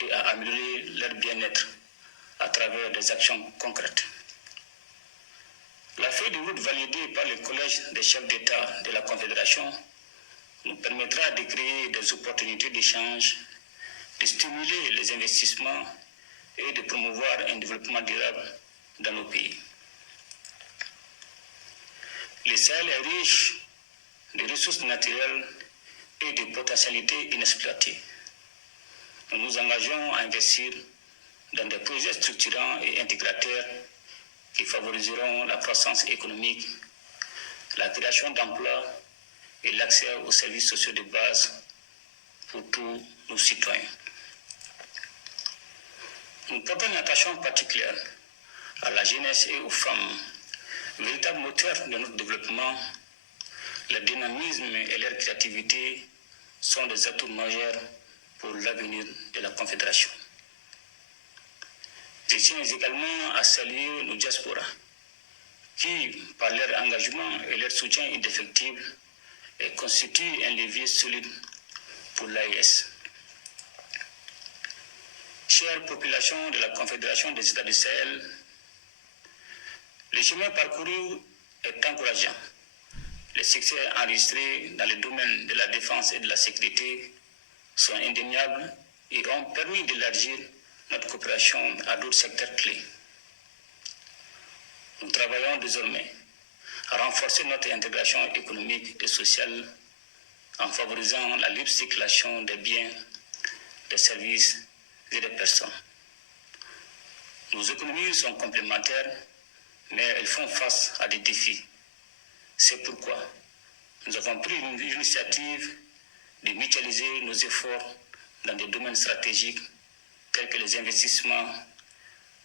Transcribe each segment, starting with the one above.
et à améliorer leur bien-être à travers des actions concrètes. La feuille de route validée par le Collège des chefs d'État de la Confédération nous permettra de créer des opportunités d'échange, de stimuler les investissements et de promouvoir un développement durable dans nos pays. Le Sahel est riche de ressources naturelles et de potentialités inexploitées. Nous nous engageons à investir dans des projets structurants et intégrateurs qui favoriseront la croissance économique, la création d'emplois et l'accès aux services sociaux de base pour tous nos citoyens. Nous portons une attention particulière à la jeunesse et aux femmes, véritables moteurs de notre développement. Le dynamisme et leur créativité sont des atouts majeurs pour l'avenir de la Confédération. Je tiens également à saluer nos diasporas qui, par leur engagement et leur soutien indéfectible, constituent un levier solide pour l'AES. Chère population de la Confédération des États du Sahel, le chemin parcouru est encourageant. Les succès enregistrés dans le domaine de la défense et de la sécurité sont indéniables et ont permis d'élargir notre coopération à d'autres secteurs clés. Nous travaillons désormais à renforcer notre intégration économique et sociale en favorisant la libre circulation des biens, des services et des personnes. Nos économies sont complémentaires, mais elles font face à des défis. C'est pourquoi nous avons pris l'initiative de mutualiser nos efforts dans des domaines stratégiques tels que les investissements,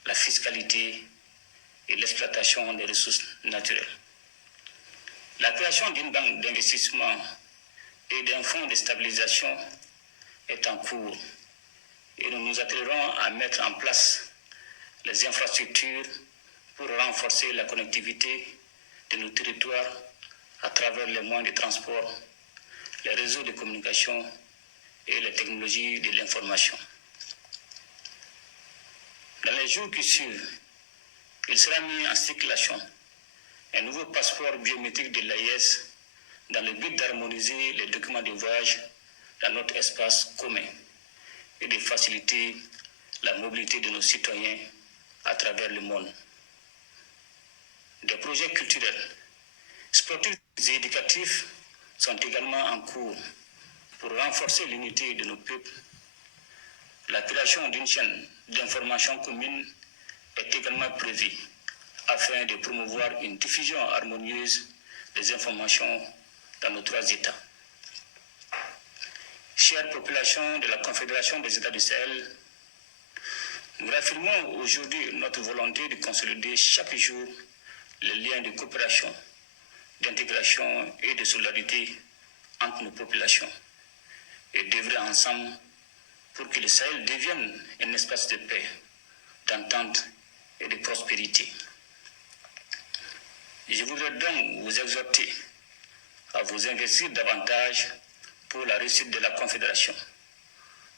la fiscalité et l'exploitation des ressources naturelles. La création d'une banque d'investissement et d'un fonds de stabilisation est en cours et nous nous attellerons à mettre en place les infrastructures pour renforcer la connectivité de nos territoires à travers les moyens de transport, les réseaux de communication et les technologies de l'information. Dans les jours qui suivent, il sera mis en circulation un nouveau passeport biométrique de l'AES dans le but d'harmoniser les documents de voyage dans notre espace commun et de faciliter la mobilité de nos citoyens à travers le monde. Des projets culturels, sportifs et éducatifs sont également en cours pour renforcer l'unité de nos peuples. La création d'une chaîne d'information commune est également prévue afin de promouvoir une diffusion harmonieuse des informations dans nos trois États. Chère population de la Confédération des États du Sahel, nous réaffirmons aujourd'hui notre volonté de consolider chaque jour les liens de coopération, d'intégration et de solidarité entre nos populations et d'œuvrer ensemble pour que le Sahel devienne un espace de paix, d'entente et de prospérité. Je voudrais donc vous exhorter à vous investir davantage pour la réussite de la Confédération,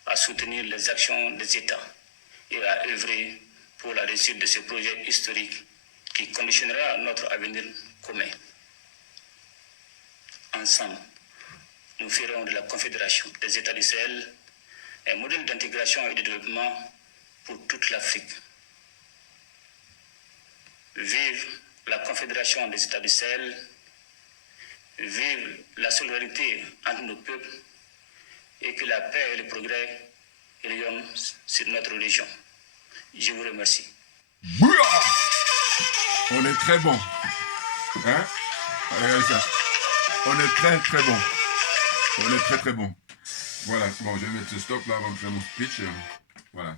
à soutenir les actions des États et à œuvrer pour la réussite de ce projet historique qui conditionnera notre avenir commun. Ensemble, nous ferons de la Confédération des États du Sahel un modèle d'intégration et de développement pour toute l'Afrique. Vive la Confédération des États du Sahel, vive la solidarité entre nos peuples et que la paix et le progrès rayonnent sur notre région. Je vous remercie. Bouya! On est très bon. Hein? Regardez ça. On est très très bon. On est très très bon. Voilà, bon, je vais mettre ce stop là avant de faire mon speech. Voilà.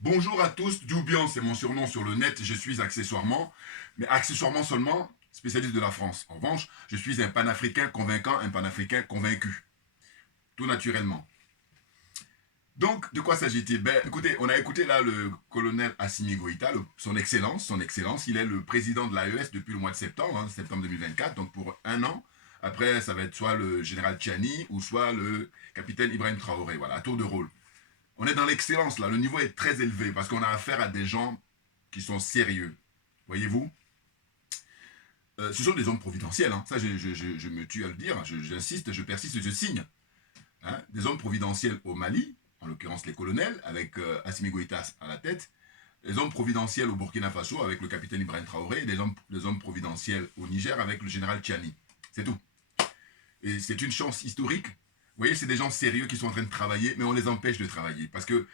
Bonjour à tous, Doubian, c'est mon surnom sur le net, je suis accessoirement, mais accessoirement seulement spécialiste de la France. En revanche, je suis un panafricain convaincant, un panafricain convaincu. Tout naturellement. Donc, de quoi s'agit-il? Ben, écoutez, on a écouté là le colonel Assimi Goïta, son excellence, il est le président de l'AES depuis le mois de septembre, septembre 2024, donc pour un an, Après, ça va être soit le général Tchiani ou soit le capitaine Ibrahim Traoré. Voilà, à tour de rôle. On est dans l'excellence là, le niveau est très élevé parce qu'on a affaire à des gens qui sont sérieux. Voyez-vous, ce sont des hommes providentiels, hein. Ça je me tue à le dire, j'insiste, je persiste, je signe. Hein. Des hommes providentiels au Mali, en l'occurrence les colonels, avec Assimi Goïta à la tête, des hommes providentiels au Burkina Faso avec le capitaine Ibrahim Traoré, et des hommes providentiels au Niger avec le général Tchiani. C'est tout. Et c'est une chance historique. Vous voyez, c'est des gens sérieux qui sont en train de travailler, mais on les empêche de travailler. Parce que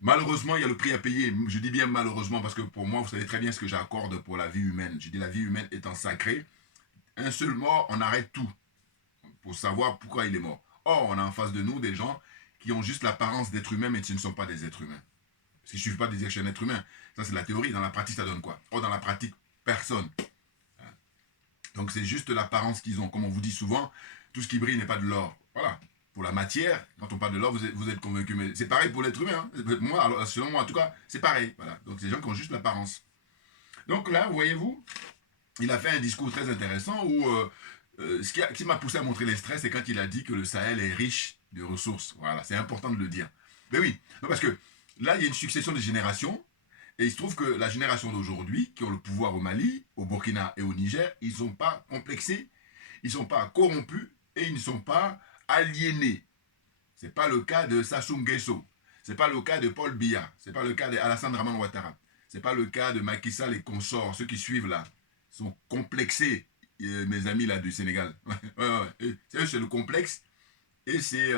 malheureusement, il y a le prix à payer. Je dis bien malheureusement parce que pour moi, vous savez très bien ce que j'accorde pour la vie humaine. Je dis la vie humaine étant sacrée. Un seul mort, on arrête tout pour savoir pourquoi il est mort. Or, on a en face de nous des gens qui ont juste l'apparence d'être humains, mais qui ne sont pas des êtres humains. Parce qu'il ne suffit pas de dire que je suis un être humain. Ça, c'est la théorie. Dans la pratique, ça donne quoi? Or, dans la pratique, personne. Donc, c'est juste l'apparence qu'ils ont. Comme on vous dit souvent, tout ce qui brille n'est pas de l'or. Voilà. Pour la matière, quand on parle de l'or, vous êtes convaincu. Mais c'est pareil pour l'être humain. Hein. Moi, alors, selon moi, en tout cas, c'est pareil. Voilà. Donc, c'est des gens qui ont juste l'apparence. Donc là, voyez-vous, il a fait un discours très intéressant où ce qui m'a poussé à montrer les stress, c'est quand il a dit que le Sahel est riche de ressources. Voilà, c'est important de le dire. Mais oui, non, parce que là, il y a une succession de générations. Et il se trouve que la génération d'aujourd'hui, qui ont le pouvoir au Mali, au Burkina et au Niger, ils ne sont pas complexés, ils ne sont pas corrompus et ils ne sont pas aliénés. Ce n'est pas le cas de Sassou Nguesso, ce n'est pas le cas de Paul Biya, ce n'est pas le cas d'Alassane Draman Ouattara, ce n'est pas le cas de Macky Sall et consorts, ceux qui suivent là, sont complexés, mes amis là du Sénégal. C'est le complexe et c'est...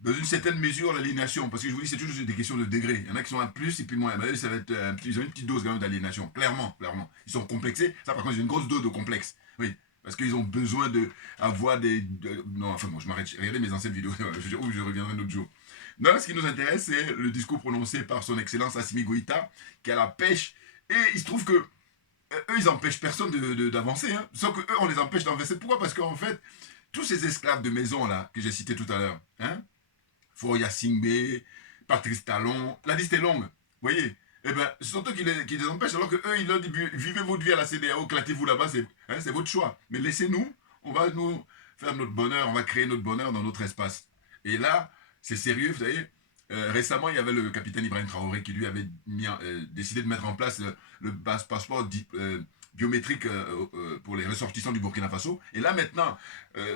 dans une certaine mesure, l'aliénation, parce que je vous dis, c'est toujours des questions de degré. Il y en a qui sont à plus et puis moins. Ben, ça va être ils ont une petite dose quand même d'aliénation, clairement. Ils sont complexés. Ça, par contre, ils ont une grosse dose de complexe. Oui, parce qu'ils ont besoin d'avoir des... Non, enfin bon, je m'arrête. Regardez mes anciennes vidéos, je reviendrai un autre jour. Non, ce qui nous intéresse, c'est le discours prononcé par son excellence Assimi Goïta, qui a la pêche. Et il se trouve que eux, ils empêchent personne d'avancer. Hein. Sauf qu'eux, on les empêche d'avancer. Pourquoi? Parce qu'en fait, tous ces esclaves de maison là, que j'ai cités tout à l'heure, hein, Foria Singbe, Patrice Talon, la liste est longue, vous voyez. Eh bien, ce sont eux qui les empêchent, alors qu'eux, ils leur disent, vivez votre vie à la CEDEAO, éclatez-vous là-bas, c'est votre choix. Mais laissez-nous, on va nous faire notre bonheur, on va créer notre bonheur dans notre espace. Et là, c'est sérieux, vous savez. Récemment, il y avait le capitaine Ibrahim Traoré qui lui avait décidé de mettre en place le passeport biométrique pour les ressortissants du Burkina Faso. Et là maintenant,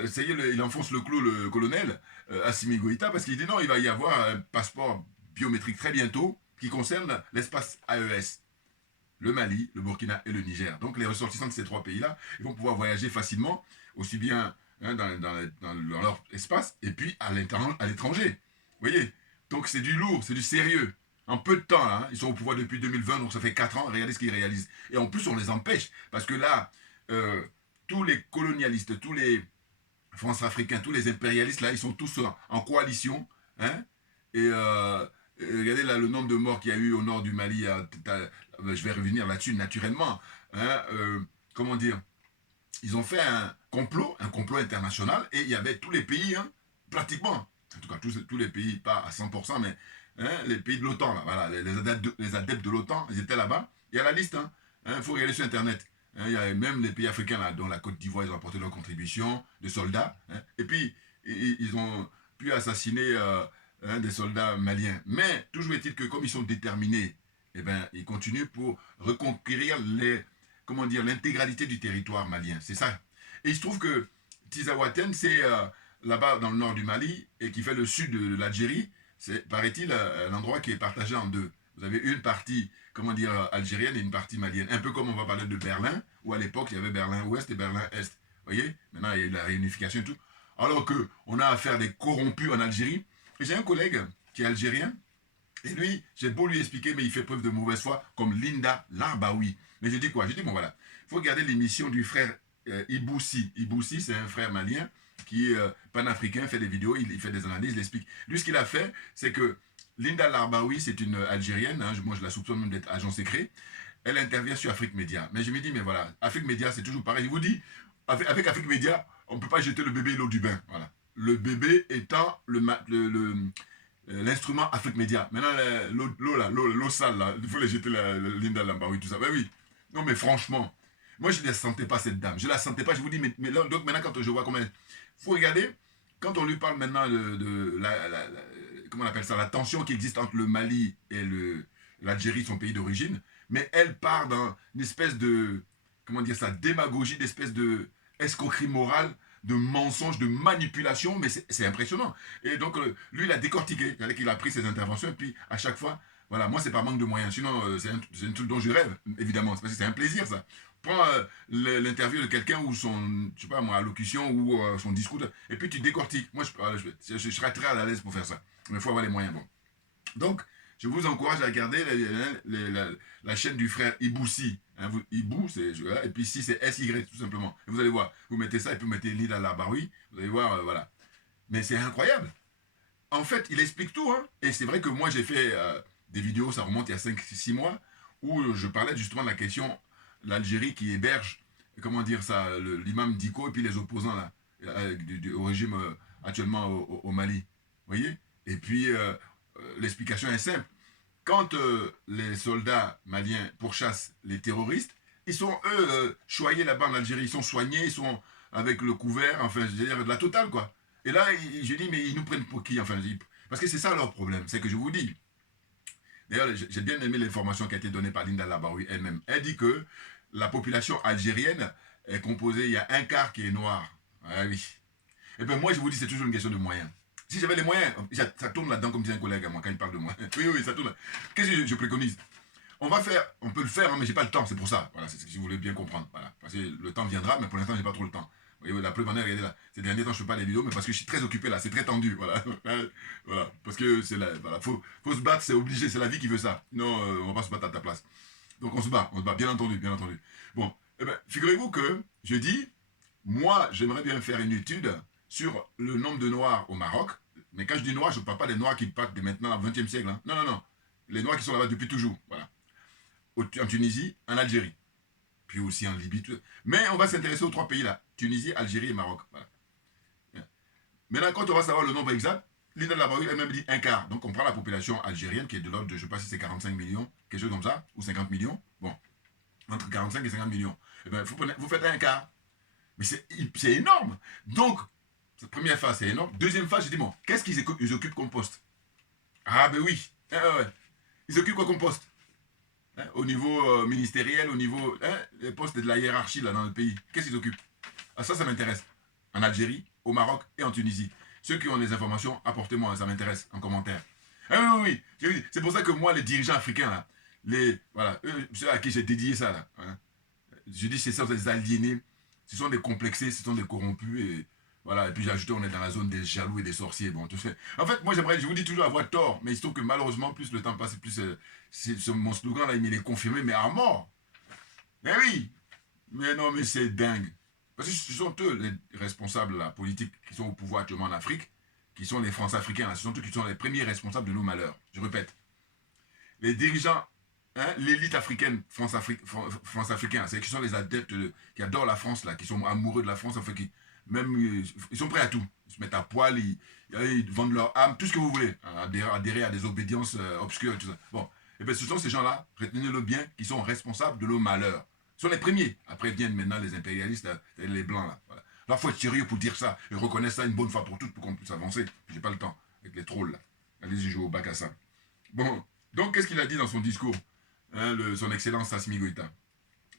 ça y est, il enfonce le clou, le colonel Assimi Goïta, parce qu'il dit non, il va y avoir un passeport biométrique très bientôt qui concerne l'espace AES. Le Mali, le Burkina et le Niger. Donc les ressortissants de ces trois pays-là, ils vont pouvoir voyager facilement, aussi bien hein, dans leur espace, et puis à l'étranger. Vous voyez? Donc c'est du lourd, c'est du sérieux. En peu de temps, hein, ils sont au pouvoir depuis 2020, donc ça fait 4 ans, regardez ce qu'ils réalisent. Et en plus, on les empêche, parce que là, tous les colonialistes, tous les France-Africains, tous les impérialistes, là, ils sont tous en coalition. Hein, et regardez là le nombre de morts qu'il y a eu au nord du Mali. Je vais revenir là-dessus naturellement. Hein, comment dire? Ils ont fait un complot international, et il y avait tous les pays, hein, pratiquement, en tout cas tous les pays, pas à 100%, mais hein, les pays de l'OTAN, là, voilà, les adeptes de l'OTAN, ils étaient là-bas. Il y a la liste, hein. Il faut regarder sur Internet. Hein, il y a même les pays africains, là, dont la Côte d'Ivoire, ils ont apporté leur contribution de soldats. Hein, et puis, ils ont pu assassiner des soldats maliens. Mais, toujours est-il que, comme ils sont déterminés, eh ben, ils continuent pour reconquérir l'intégralité du territoire malien. C'est ça. Et il se trouve que Tizawaten, c'est là-bas dans le nord du Mali, et qui fait le sud de l'Algérie. C'est, paraît-il, un endroit qui est partagé en deux. Vous avez une partie, algérienne et une partie malienne. Un peu comme on va parler de Berlin, où à l'époque, il y avait Berlin-Ouest et Berlin-Est. Vous voyez? Maintenant, il y a eu la réunification et tout. Alors qu'on a affaire à des corrompus en Algérie. Et j'ai un collègue qui est algérien, et lui, j'ai beau lui expliquer, mais il fait preuve de mauvaise foi, comme Linda Larbaoui. Mais je dis quoi? Je dis, bon voilà, il faut regarder l'émission du frère Iboussi. Iboussi, c'est un frère malien qui est panafricain, fait des vidéos, il fait des analyses, il explique. Lui, ce qu'il a fait, c'est que Linda Larbaoui, c'est une Algérienne, hein, moi je la soupçonne même d'être agent secret, elle intervient sur Afrique Média. Mais je me dis, mais voilà, Afrique Média, c'est toujours pareil. Je vous dis, avec Afrique Média, on ne peut pas jeter le bébé et l'eau du bain. Voilà. Le bébé étant l'instrument Afrique Média. Maintenant, l'eau sale, là, il faut les jeter Linda Larbaoui, tout ça. Ben oui. Non, mais franchement, Moi, je ne la sentais pas, cette dame. Je ne la sentais pas. Je vous dis, mais là, donc maintenant, quand je vois comment... Il faut regarder, quand on lui parle maintenant de comment on appelle ça, la tension qui existe entre le Mali et l'Algérie, son pays d'origine, mais elle part dans une espèce de, comment dire ça, démagogie, d'espèce de escroquerie morale, de mensonge, de manipulation, mais c'est impressionnant. Et donc, lui, il a décortiqué, c'est-à-dire qu'il a pris ses interventions, et puis à chaque fois, voilà, moi, c'est pas manque de moyens. Sinon, c'est un truc dont je rêve, évidemment. C'est parce que c'est un plaisir, ça. Prends l'interview de quelqu'un ou son, je sais pas moi, allocution ou son discours, et puis tu décortiques. Moi, je serais très à l'aise pour faire ça. Mais il faut avoir les moyens. Bon. Donc, je vous encourage à regarder la chaîne du frère Iboussi. Hein, Ibou, et puis si c'est SY, tout simplement. Et vous allez voir, vous mettez ça, et puis vous mettez l'île à la Baroui, vous allez voir, voilà. Mais c'est incroyable. En fait, il explique tout. Hein. Et c'est vrai que moi, j'ai fait des vidéos, ça remonte il y a 5-6 mois, où je parlais justement de la question, l'Algérie qui héberge, comment dire ça, l'imam Diko et puis les opposants là, au régime actuellement au Mali. Vous voyez. Et puis, l'explication est simple. Quand les soldats maliens pourchassent les terroristes, ils sont, eux, choyés là-bas en Algérie. Ils sont soignés, ils sont avec le couvert, enfin, je veux dire, de la totale, quoi. Et là, je dis, mais ils nous prennent pour qui, enfin, parce que c'est ça leur problème, c'est que je vous dis. D'ailleurs, j'ai bien aimé l'information qui a été donnée par Linda Labaroui elle-même. Elle dit que la population algérienne est composée, il y a un quart qui est noir. Ah oui. Et bien moi, je vous dis, c'est toujours une question de moyens. Si j'avais les moyens, ça tourne là-dedans comme disait un collègue à moi quand il parle de moi. Oui, oui, ça tourne. Qu'est-ce que je préconise? On peut le faire, hein, mais j'ai pas le temps, c'est pour ça. Voilà, c'est ce que je voulais bien comprendre. Voilà. Parce que le temps viendra, mais pour l'instant, j'ai pas trop le temps. Vous voyez, la preuve en est, regardez là. Ces derniers temps, je fais pas les vidéos, mais parce que je suis très occupé là, c'est très tendu. Voilà. Voilà. Parce que c'est là, voilà. Faut se battre, c'est obligé, c'est la vie qui veut ça. Non, on va pas se battre à ta place. Donc on se bat, bien entendu, bien entendu. Bon, eh ben, figurez-vous que je dis, moi, j'aimerais bien faire une étude sur le nombre de Noirs au Maroc. Mais quand je dis Noirs, je ne parle pas des Noirs qui partent de maintenant au XXe siècle. Hein. Non, non, non. Les Noirs qui sont là-bas depuis toujours. Voilà. En Tunisie, en Algérie. Puis aussi en Libye. Tout. Mais on va s'intéresser aux trois pays là. Tunisie, Algérie et Maroc. Voilà. Maintenant, quand on va savoir le nombre exact, Linda Labaroui elle-même dit un quart. Donc on prend la population algérienne qui est de l'ordre de, je ne sais pas si c'est 45 millions, quelque chose comme ça, ou 50 millions. Bon, entre 45 et 50 millions. Eh bien, vous faites un quart. Mais c'est énorme. Donc, première phase, c'est énorme. Deuxième phase, je dis, bon, qu'est-ce qu'ils occupent comme poste? Ah ben oui. Ouais. Ils occupent quoi comme poste? Hein, au niveau ministériel, au niveau les postes de la hiérarchie là dans le pays. Qu'est-ce qu'ils occupent? Ah, ça m'intéresse. En Algérie, au Maroc et en Tunisie. Ceux qui ont les informations, apportez-moi, ça m'intéresse en commentaire. Ah oui, oui. C'est pour ça que moi, les dirigeants africains, là, voilà, ceux à qui j'ai dédié ça, là, hein, je dis c'est ça, des aliénés, ce sont des complexés, ce sont des corrompus, et voilà, et puis j'ai ajouté, on est dans la zone des jaloux et des sorciers, bon, tout fait. En fait, moi j'aimerais, je vous dis toujours avoir tort, mais il se trouve que malheureusement, plus le temps passe, plus mon slogan là, il est confirmé, mais à mort. Mais oui, mais non, mais c'est dingue. Parce que ce sont eux les responsables la politique qui sont au pouvoir actuellement en Afrique, qui sont les France-Africains, ce sont eux qui sont les premiers responsables de nos malheurs. Je répète, les dirigeants, hein, l'élite africaine, France-africain, c'est qui sont les adeptes qui adorent la France, là, qui sont amoureux de la France, enfin, ils sont prêts à tout. Ils se mettent à poil, ils vendent leur âme, tout ce que vous voulez, hein, adhérer à des obédiences obscures, tout ça. Bon, et bien ce sont ces gens-là, retenez-le bien, qui sont responsables de nos malheurs. Ce sont les premiers. Après viennent maintenant les impérialistes, les blancs, là. Voilà. Alors, il faut être sérieux pour dire ça, et reconnaître ça une bonne fois pour toutes, pour qu'on puisse avancer. J'ai pas le temps, avec les trolls, là. Allez-y jouer au bac à ça. Bon, donc, qu'est-ce qu'il a dit dans son discours, hein, son excellence Assimi Goïta?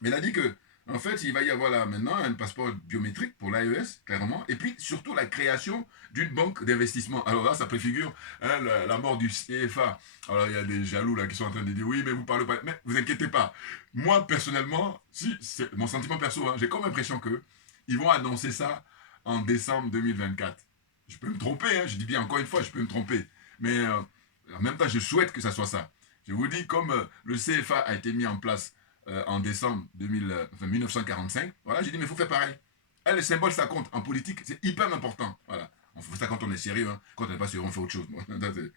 Mais il a dit que, en fait, il va y avoir là maintenant un passeport biométrique pour l'AES, clairement, et puis surtout la création d'une banque d'investissement. Alors là, ça préfigure hein, la mort du CFA. Alors il y a des jaloux là qui sont en train de dire oui, mais vous parlez pas. Mais vous inquiétez pas. Moi, personnellement, si c'est mon sentiment perso, hein, j'ai comme l'impression que ils vont annoncer ça en décembre 2024. Je peux me tromper, hein, je dis bien encore une fois, je peux me tromper. Mais en même temps, je souhaite que ça soit ça. Je vous dis, comme le CFA a été mis en place en décembre 1945, voilà, j'ai dit, mais il faut faire pareil. Le symbole, ça compte. En politique, c'est hyper important. Voilà. On fait ça quand on est sérieux. Hein. Quand on n'est pas sérieux, on fait autre chose. Bon,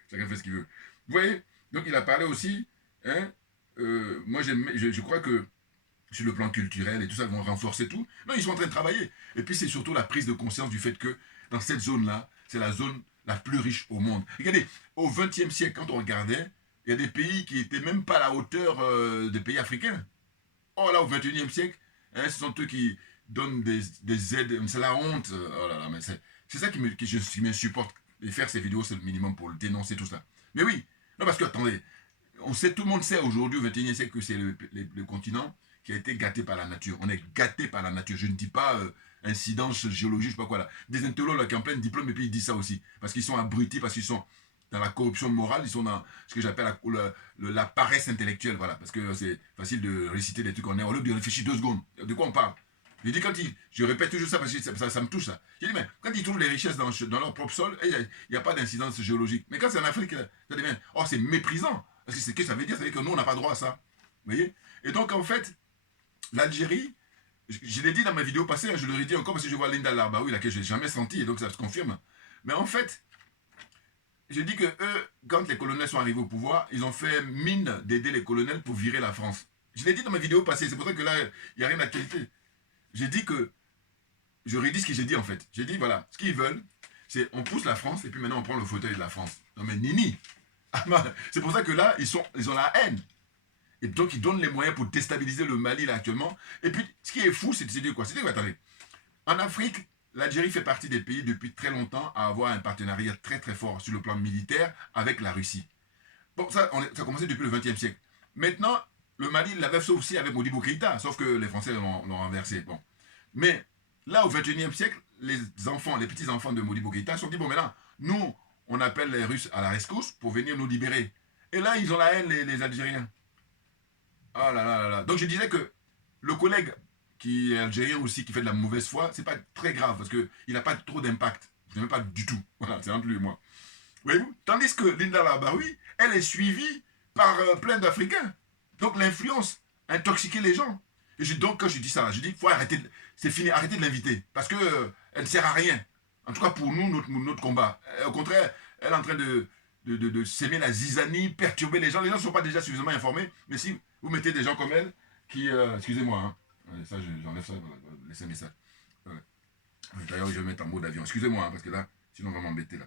chacun fait ce qu'il veut. Vous voyez? Donc, il a parlé aussi. Hein, moi, je crois que sur le plan culturel et tout ça, ils vont renforcer tout. Non, ils sont en train de travailler. Et puis, c'est surtout la prise de conscience du fait que dans cette zone-là, c'est la zone la plus riche au monde. Regardez, au XXe siècle, quand on regardait, il y a des pays qui n'étaient même pas à la hauteur des pays africains. Oh là, au XXIe siècle, Hein, ce sont eux qui donnent des aides. C'est la honte. Oh là là, mais c'est ça qui m'insupporte. Et faire ces vidéos, c'est le minimum pour le dénoncer, tout ça. Mais oui, non, parce que, attendez, tout le monde sait aujourd'hui, au XXIe siècle, que c'est le continent qui a été gâté par la nature. On est gâté par la nature. Je ne dis pas incidence géologique, je sais pas quoi là. Des intellos là qui ont plein de diplômes et puis ils disent ça aussi. Parce qu'ils sont abrutis, parce qu'ils sont dans la corruption morale, ils sont dans ce que j'appelle la paresse intellectuelle, voilà. Parce que c'est facile de réciter des trucs en air. Au lieu de réfléchir 2 secondes, de quoi on parle? Je dis je répète toujours ça parce que ça me touche ça. Je dis mais quand ils trouvent les richesses dans leur propre sol, il n'y a pas d'incidence géologique. Mais quand c'est en Afrique, ça devient, oh c'est méprisant. Parce que c'est que ça veut dire, ça veut dire que nous on n'a pas droit à ça. Vous voyez? Et donc en fait, l'Algérie, je l'ai dit dans ma vidéo passée, je le redis encore parce que je vois Linda Larbaoui, laquelle je n'ai jamais senti, et donc ça se confirme. Mais en fait, je dis que eux, quand les colonels sont arrivés au pouvoir, ils ont fait mine d'aider les colonels pour virer la France. Je l'ai dit dans ma vidéo passée, c'est pour ça que là, il n'y a rien d'actualité. J'ai dit que, je redis ce que j'ai dit en fait. J'ai dit, voilà, ce qu'ils veulent, c'est on pousse la France et puis maintenant on prend le fauteuil de la France. Non mais Nini, c'est pour ça que là, ils ont la haine. Et donc ils donnent les moyens pour déstabiliser le Mali là actuellement. Et puis, ce qui est fou, c'est de se dire quoi? C'est de dire, attendez, en Afrique, l'Algérie fait partie des pays depuis très longtemps à avoir un partenariat très très fort sur le plan militaire avec la Russie. Bon, ça a commencé depuis le XXe siècle. Maintenant, le Mali l'avait fait aussi avec Modibo Keïta, sauf que les Français l'ont renversé. Bon. Mais là, au XXIe siècle, les petits-enfants de Modibo Keïta se sont dit, bon, maintenant, nous, on appelle les Russes à la rescousse pour venir nous libérer. Et là, ils ont la haine, les Algériens. Ah là là là là. Donc je disais que le collègue qui est algérien aussi, qui fait de la mauvaise foi, c'est pas très grave parce qu'il n'a pas trop d'impact. Je n'aime pas du tout. Voilà, c'est entre lui et moi. Voyez-vous? Tandis que Linda Larbaoui, elle est suivie par plein d'Africains. Donc l'influence, intoxiquer les gens. Et donc quand je dis ça, je dis, faut arrêter, c'est fini, arrêtez de l'inviter. Parce que elle ne sert à rien. En tout cas pour nous, notre combat. Au contraire, elle est en train de s'aimer la zizanie, perturber les gens. Les gens ne sont pas déjà suffisamment informés. Mais si vous mettez des gens comme elle, qui, excusez-moi, hein. Allez, ça, j'enlève ça, voilà, laissez un message. Voilà. D'ailleurs, je vais mettre en mode avion. Excusez-moi, hein, parce que là, sinon on va m'embêter là.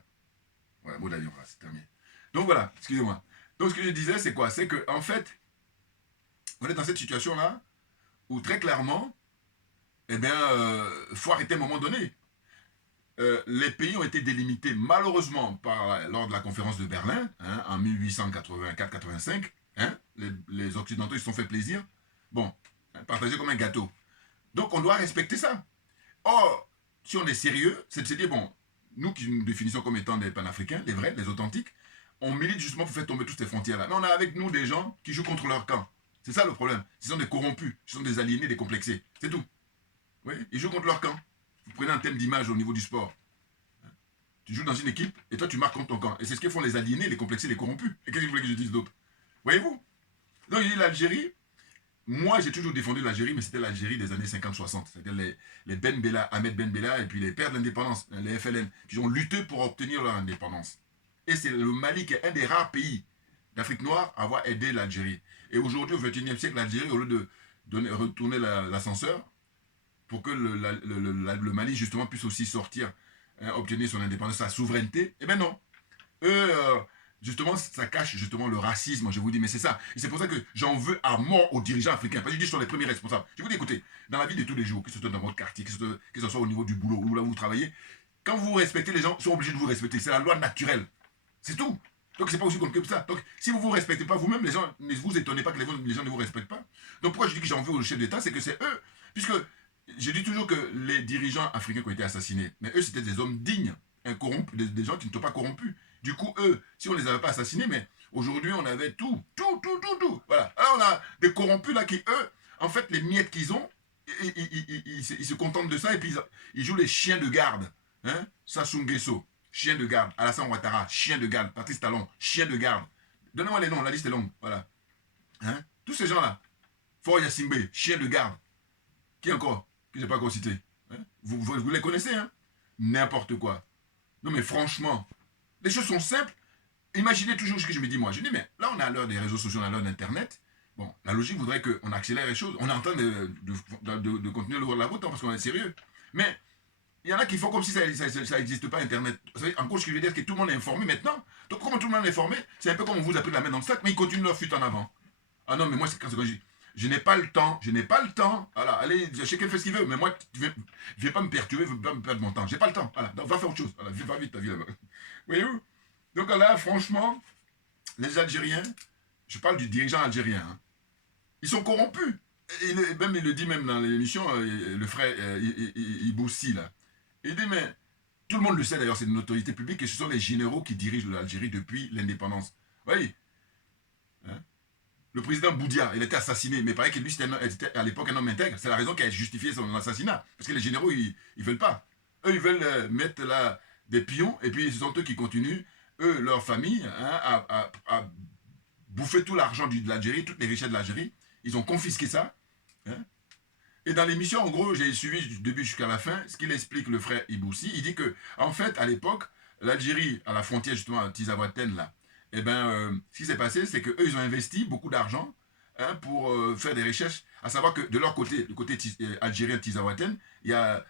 Voilà, mode avion, là, c'est terminé. Donc voilà, excusez-moi. Donc ce que je disais, c'est quoi? C'est que en fait, on est dans cette situation-là où très clairement, eh bien, faut arrêter à un moment donné. Les pays ont été délimités malheureusement lors de la conférence de Berlin, hein, en 1884-85. Hein, les Occidentaux ils se sont fait plaisir. Bon, partagé comme un gâteau. Donc on doit respecter ça. Or, si on est sérieux, c'est de se dire, bon, nous qui nous définissons comme étant des panafricains, les vrais, les authentiques, on milite justement pour faire tomber toutes ces frontières-là. Mais on a avec nous des gens qui jouent contre leur camp. C'est ça le problème. Ce sont des corrompus, ce sont des aliénés, des complexés. C'est tout. Oui, ils jouent contre leur camp. Vous prenez un thème d'image au niveau du sport. Tu joues dans une équipe et toi tu marques contre ton camp. Et c'est ce que font les aliénés, les complexés, les corrompus. Et qu'est-ce que vous voulez que je dise d'autre? Voyez-vous? Donc il dit l'Algérie. Moi j'ai toujours défendu l'Algérie, mais c'était l'Algérie des années 50-60. C'est-à-dire les Ben Bella, Ahmed Ben Bella et puis les pères de l'indépendance, les FLN, qui ont lutté pour obtenir leur indépendance. Et c'est le Mali qui est un des rares pays d'Afrique noire à avoir aidé l'Algérie. Et aujourd'hui, au XXIe siècle, l'Algérie, au lieu de retourner l'ascenseur, pour que le Mali, justement, puisse aussi sortir, hein, obtenir son indépendance, sa souveraineté, eh bien non. Eux, justement, ça cache justement le racisme, je vous dis, mais c'est ça. Et c'est pour ça que j'en veux à mort aux dirigeants africains. Parce que je dis, ce sont les premiers responsables. Je vous dis, écoutez, dans la vie de tous les jours, que ce soit dans votre quartier, que ce soit au niveau du boulot, ou là où vous travaillez, quand vous respectez, les gens sont obligés de vous respecter. C'est la loi naturelle. C'est tout. Donc c'est pas aussi compliqué que ça. Donc si vous ne vous respectez pas vous-même, les gens ne vous étonnez pas que les gens ne vous respectent pas. Donc pourquoi je dis que j'en veux aux chefs d'État, c'est que c'est eux. Puisque je dis toujours que les dirigeants africains qui ont été assassinés, mais eux c'était des hommes dignes, incorrompus, des gens qui ne sont pas corrompus. Du coup, eux, si on ne les avait pas assassinés, mais aujourd'hui on avait tout. Voilà. Alors on a des corrompus là qui, eux, en fait, les miettes qu'ils ont, ils se contentent de ça et puis ils jouent les chiens de garde. Hein? Sassou Nguesso, chien de garde. Alassane Ouattara, chien de garde. Patrice Talon, chien de garde. Donnez-moi les noms, la liste est longue. Voilà. Hein? Tous ces gens-là. Faure Yassimbe, chien de garde. Qui encore? Que je n'ai pas encore cité. Hein? Vous les connaissez, hein? N'importe quoi. Non mais franchement, les choses sont simples. Imaginez toujours ce que je me dis moi. Je dis, mais là on est à l'heure des réseaux sociaux, on est à l'heure d'Internet. Bon, la logique voudrait qu'on accélère les choses. On est en train de continuer le rôle de la route parce qu'on est sérieux. Mais il y en a qui font comme si ça n'existe pas, Internet. En gros, ce que je veux dire, c'est que tout le monde est informé maintenant. Donc, comme tout le monde est informé, c'est un peu comme on vous a pris la main dans le sac, mais ils continuent leur fuite en avant. Ah non, mais moi, c'est quand je dis. Je n'ai pas le temps, je n'ai pas le temps. Voilà, allez, chacun fait ce qu'il veut, mais moi, tu ne viens pas me perturber, ne pas me perdre mon temps. J'ai pas le temps. Voilà, donc va faire autre chose. Voilà, va vite ta vie là-bas. Voyez-vous? Donc là, franchement, les Algériens, je parle du dirigeant algérien, hein, ils sont corrompus. Et même, il le dit même dans l'émission, le frère Iboussi, là. Il dit, mais tout le monde le sait d'ailleurs, c'est une autorité publique, et ce sont les généraux qui dirigent l'Algérie depuis l'indépendance. Vous voyez, hein? Le président Boudia, il a été assassiné, mais il paraît que lui, c'était à l'époque un homme intègre. C'est la raison qui a justifié son assassinat. Parce que les généraux, ils ne veulent pas. Eux, ils veulent mettre là des pions, et puis ce sont eux qui continuent, eux, leur famille, hein, à bouffer tout l'argent de l'Algérie, toutes les richesses de l'Algérie. Ils ont confisqué ça. Hein. Et dans l'émission, en gros, j'ai suivi du début jusqu'à la fin, ce qu'il explique le frère Iboussi. Il dit que, en fait, à l'époque, l'Algérie, à la frontière justement à Tizawaten, là, eh ben, ce qui s'est passé, c'est qu'eux, ils ont investi beaucoup d'argent, hein, pour faire des recherches, à savoir que de leur côté, du côté algérien Tizawaten, il y a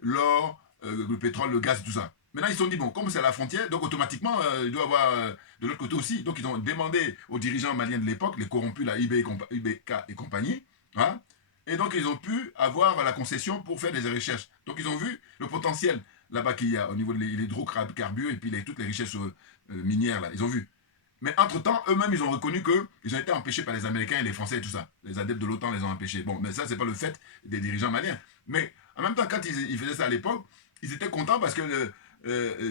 l'or, le pétrole, le gaz, tout ça. Maintenant, ils se sont dit, bon, comme c'est à la frontière, donc automatiquement, il doit y avoir de l'autre côté aussi. Donc, ils ont demandé aux dirigeants maliens de l'époque, les corrompus, la IBK et compagnie, hein, et donc, ils ont pu avoir la concession pour faire des recherches. Donc, ils ont vu le potentiel là-bas qu'il y a au niveau de l'hydrocarbures et puis toutes les richesses minières, là. Ils ont vu. Mais entre-temps, eux-mêmes, ils ont reconnu qu'ils ont été empêchés par les Américains et les Français et tout ça. Les adeptes de l'OTAN les ont empêchés. Bon, mais ça, c'est pas le fait des dirigeants maliens. Mais en même temps, quand ils faisaient ça à l'époque, ils étaient contents parce que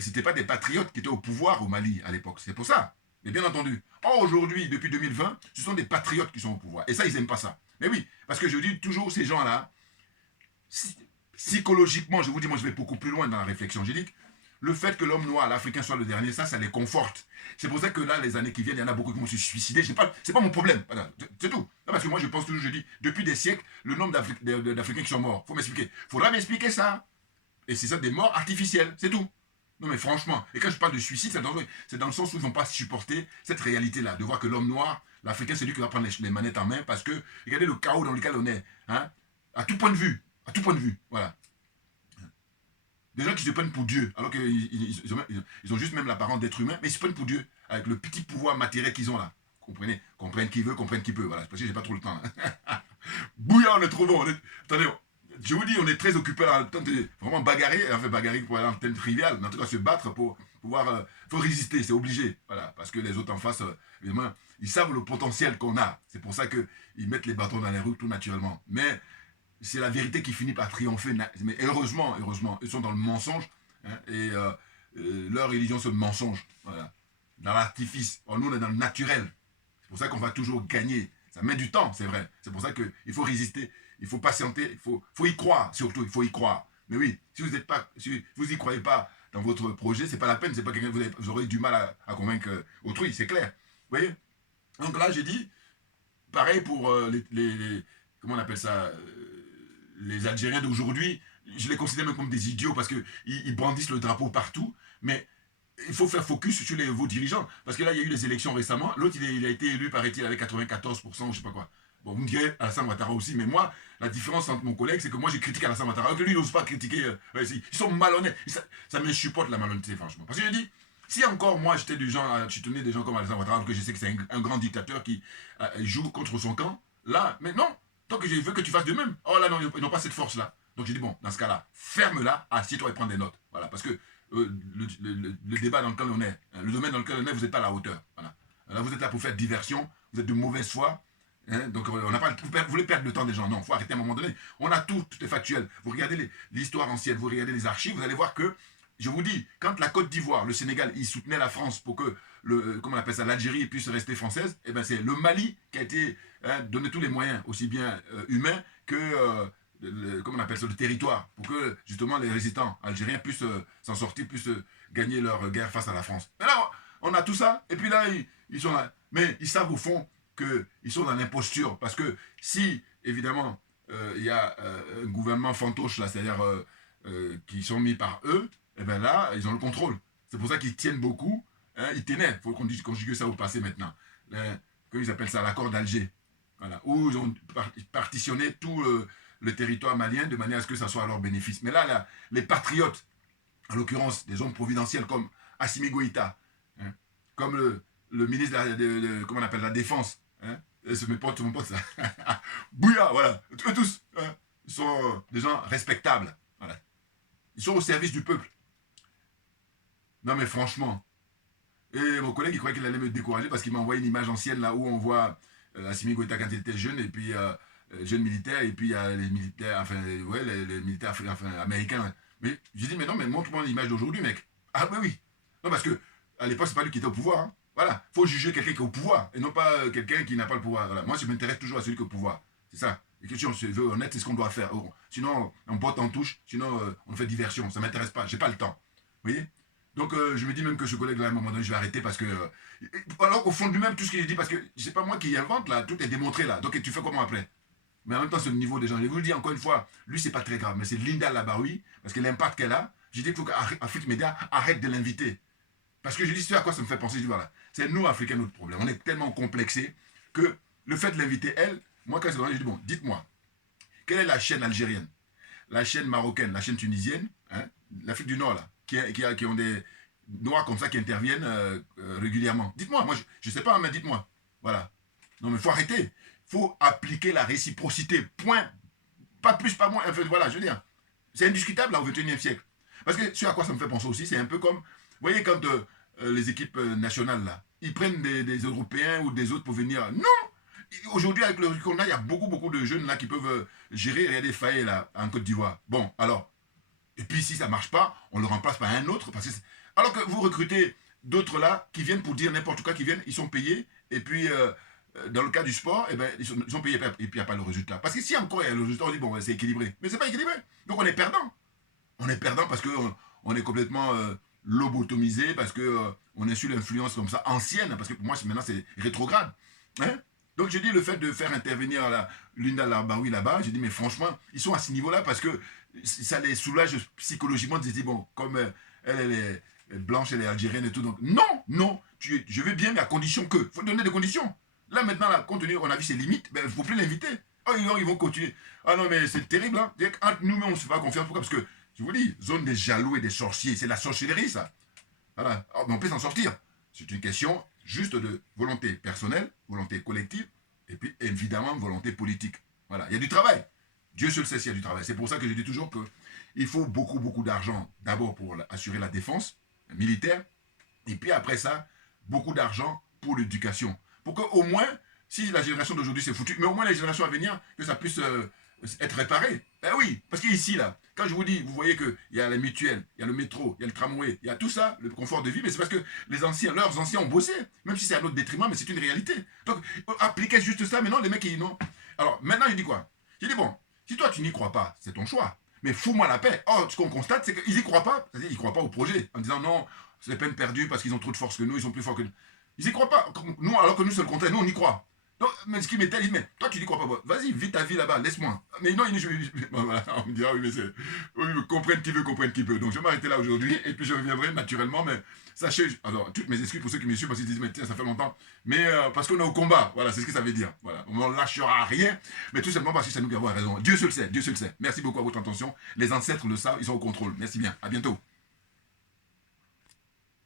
c'était pas des patriotes qui étaient au pouvoir au Mali à l'époque. C'est pour ça. Mais bien entendu. Or, aujourd'hui, depuis 2020, ce sont des patriotes qui sont au pouvoir. Et ça, ils n'aiment pas ça. Mais oui, parce que je dis toujours, ces gens-là, psychologiquement, je vous dis, moi, je vais beaucoup plus loin dans la réflexion. J'ai dit que le fait que l'homme noir, l'Africain, soit le dernier, ça les conforte. C'est pour ça que là, les années qui viennent, il y en a beaucoup qui vont se suicider. C'est pas mon problème. Voilà, c'est tout. Non, parce que moi, je pense toujours, je dis, depuis des siècles, le nombre d'Africains qui sont morts. Faut m'expliquer. Faudra m'expliquer ça. Et c'est ça, des morts artificielles. C'est tout. Non, mais franchement, et quand je parle de suicide, c'est dans le sens où ils ne vont pas supporter cette réalité-là, de voir que l'homme noir, l'Africain, c'est lui qui va prendre les manettes en main, parce que, regardez le chaos dans lequel on est, hein, à tout point de vue, voilà. Des gens qui se prennent pour Dieu, alors qu'ils ont juste même l'apparence d'être humain, mais ils se prennent pour Dieu, avec le petit pouvoir matériel qu'ils ont là. Comprenez? Comprennent qui veut, comprennent qui peut, voilà, parce que j'ai pas trop le temps. Bouillard, on est trop bon, attendez, je vous dis, on est très occupé à vraiment bagarrer, enfin bagarrer pour aller en thème trivial, mais en tout cas se battre pour pouvoir, faut résister, c'est obligé, voilà, parce que les autres en face, évidemment, ils savent le potentiel qu'on a, c'est pour ça qu'ils mettent les bâtons dans les roues tout naturellement, mais c'est la vérité qui finit par triompher, mais heureusement, ils sont dans le mensonge, hein, et leur religion c'est le mensonge, voilà, dans l'artifice, nous on est dans le naturel, c'est pour ça qu'on va toujours gagner, ça met du temps, c'est vrai, c'est pour ça qu'il faut résister, il faut patienter, il faut y croire, surtout, il faut y croire. Mais oui, si vous y croyez pas dans votre projet, c'est pas la peine, c'est pas quelqu'un vous aurez du mal à convaincre autrui, c'est clair. Vous voyez? Donc là, j'ai dit, pareil pour comment on appelle ça, les Algériens d'aujourd'hui, je les considère même comme des idiots parce qu'ils brandissent le drapeau partout, mais il faut faire focus sur vos dirigeants. Parce que là, il y a eu les élections récemment, l'autre, il a été élu, paraît-il, avec 94%, je sais pas quoi. Bon, vous me direz Alassane Ouattara aussi, mais moi, la différence entre mon collègue, c'est que moi, j'ai critiqué Alassane Ouattara, alors que lui, il n'ose pas critiquer. Ils sont malhonnêtes. Ça m'insupporte la malhonnêteté, franchement. Parce que je dis, si encore moi, j'étais du genre à soutenir des gens comme Alassane Ouattara, alors que je sais que c'est un grand dictateur qui joue contre son camp, là, mais non, tant que je veux que tu fasses de même. Oh là, non, ils n'ont pas cette force-là. Donc j'ai dit, bon, dans ce cas-là, ferme-la, assieds-toi et prends des notes. Voilà, parce que le débat dans lequel on est, le domaine dans lequel on est, vous n'êtes pas à la hauteur. Voilà. Là, vous êtes là pour faire diversion, vous êtes de mauvaise foi. Hein, donc on n'a pas, vous voulez perdre le temps des gens, non, il faut arrêter à un moment donné. On a tout est factuel. Vous regardez l'histoire ancienne, vous regardez les archives, vous allez voir que, je vous dis, quand la Côte d'Ivoire, le Sénégal, ils soutenaient la France pour que, comment on appelle ça, l'Algérie puisse rester française, et ben c'est le Mali qui a été donné tous les moyens, aussi bien humains que, comment on appelle ça, le territoire, pour que justement les résistants algériens puissent s'en sortir, puissent gagner leur guerre face à la France. Mais là, on a tout ça, et puis là, ils sont là. Mais ils savent au fond qu'ils sont dans l'imposture. Parce que si, évidemment, il y a un gouvernement fantoche, là, c'est-à-dire qui sont mis par eux, et bien là, ils ont le contrôle. C'est pour ça qu'ils tiennent beaucoup. Hein, ils tenaient, il faut qu'on conjugue ça au passé maintenant. Comment ils appellent ça, l'accord d'Alger. Voilà, où ils ont partitionné tout le territoire malien de manière à ce que ça soit à leur bénéfice. Mais là, les patriotes, en l'occurrence des hommes providentiels comme Assimi Goïta, hein, comme le ministre comment on appelle, la Défense, hein, c'est mes potes, mon pote, ça. Bouya, voilà. Eux tous, hein, ils sont des gens respectables. Voilà. Ils sont au service du peuple. Non, mais franchement. Et mon collègue, il croyait qu'il allait me décourager parce qu'il m'a envoyé une image ancienne là où on voit Assimi Goïta quand il était jeune, et puis jeune militaire, et puis il y a les militaires, enfin, ouais, les militaires enfin, américains. Mais j'ai dit, mais non, mais montre-moi l'image d'aujourd'hui, mec. Ah, mais oui. Non, parce que à l'époque, c'est pas lui qui était au pouvoir. Hein. Voilà. Faut juger quelqu'un qui est au pouvoir et non pas quelqu'un qui n'a pas le pouvoir. Voilà. Moi, je m'intéresse toujours à celui qui est au pouvoir. C'est ça. Et que si on se veut honnête, c'est ce qu'on doit faire. Sinon, on botte en touche, sinon, on fait diversion. Ça m'intéresse pas. J'ai pas le temps. Vous voyez? Donc, je me dis même que ce collègue-là, à un moment donné, je vais arrêter parce que. Alors qu'au fond de lui-même, tout ce qu'il dit, parce que c'est pas moi qui invente, là, tout est démontré, là. Donc, tu fais comment après? Mais en même temps, c'est le niveau des gens. Je vous le dis encore une fois, lui, c'est pas très grave, mais c'est Linda Labaroui, parce que l'impact qu'elle a, j'ai dit qu'il faut qu'Afrique Média arrête de l'inviter. Parce que je dis, c'est à quoi ça me fait penser, je dis, voilà. C'est nous, Africains, notre problème. On est tellement complexés que le fait de l'inviter, elle, moi, quand c'est je dis, bon, dites-moi, quelle est la chaîne algérienne, la chaîne marocaine, la chaîne tunisienne, hein, l'Afrique du Nord, là, qui ont des noirs comme ça qui interviennent régulièrement. Dites-moi, moi je ne sais pas, mais dites-moi. Voilà. Non, mais il faut arrêter. Il faut appliquer la réciprocité. Point. Pas plus, pas moins. Enfin, voilà, je veux dire. C'est indiscutable là au XXIe siècle. Parce que ce à quoi ça me fait penser aussi, c'est un peu comme, vous voyez, quand les équipes nationales, là, ils prennent des Européens ou des autres pour venir. Non! Aujourd'hui, avec le qu'on a, il y a beaucoup de jeunes là qui peuvent gérer. Regardez Faye là, en Côte d'Ivoire. Bon, alors. Et puis si ça ne marche pas, on le remplace par un autre. Alors que vous recrutez d'autres là qui viennent pour dire n'importe quoi, qui viennent, ils sont payés. Et puis dans le cas du sport, eh ben, ils sont payés et puis il n'y a pas le résultat. Parce que si encore il y a le résultat, on dit bon, c'est équilibré. Mais c'est pas équilibré. Donc on est perdant. On est perdant parce qu'on est complètement lobotomisé, parce qu'on est sous l'influence comme ça, ancienne. Parce que pour moi, maintenant, c'est rétrograde. Hein? Donc j'ai dit le fait de faire intervenir Linda Labaroui là-bas, j'ai dit mais franchement, ils sont à ce niveau-là parce que ça les soulage psychologiquement de se dire, bon, comme elle est blanche, elle est algérienne et tout, donc non, je vais bien, mais à condition que, il faut donner des conditions. Là maintenant, là, compte tenu, on a vu ses limites, ben, il ne faut plus l'inviter. Oh, ils vont continuer. Ah non, mais c'est terrible, hein. Entre nous-mêmes, on ne se fait pas confiance. Pourquoi? Parce que, je vous dis, zone des jaloux et des sorciers, c'est la sorcellerie, ça. Voilà. Oh, mais on peut s'en sortir. C'est une question juste de volonté personnelle, volonté collective, et puis évidemment, volonté politique. Voilà, il y a du travail. Dieu seul sait s'il y a du travail. C'est pour ça que je dis toujours qu'il faut beaucoup d'argent, d'abord pour assurer la défense militaire, et puis après ça, beaucoup d'argent pour l'éducation. Pour qu'au moins, si la génération d'aujourd'hui c'est foutu, mais au moins les générations à venir, que ça puisse être réparé. Ben oui, parce qu'ici, là, quand je vous dis, vous voyez qu'il y a les mutuelles, il y a le métro, il y a le tramway, il y a tout ça, le confort de vie, mais c'est parce que leurs anciens ont bossé, même si c'est à notre détriment, mais c'est une réalité. Donc, appliquez juste ça, mais non, les mecs, ils non. Alors, maintenant, je dis quoi? Je dis, bon, si toi, tu n'y crois pas, c'est ton choix. Mais fous-moi la paix. Or, ce qu'on constate, c'est qu'ils n'y croient pas. C'est-à-dire qu'ils ne croient pas au projet. En disant non, c'est peine perdue parce qu'ils ont trop de force que nous, ils sont plus forts que nous. Ils n'y croient pas. Nous, alors que nous, c'est le contraire. Nous, on y croit. Donc, mais ce qui m'étonne, il dit, mais toi, tu n'y crois pas. Vas-y, vis ta vie là-bas, laisse-moi. Mais non, voilà, on me dira, oui, mais c'est. Oui, comprenne qui veut, comprenne qui peut. Donc, je vais m'arrêter là aujourd'hui et puis je reviendrai naturellement. Mais sachez, alors, toutes mes excuses pour ceux qui me suivent parce qu'ils disent, mais tiens, ça fait longtemps. Mais parce qu'on est au combat. Voilà, c'est ce que ça veut dire. Voilà, on n'en lâchera rien. Mais tout simplement parce que c'est nous qui avons raison. Dieu seul sait, Dieu seul sait. Merci beaucoup à votre attention. Les ancêtres le savent, ils sont au contrôle. Merci bien. À bientôt.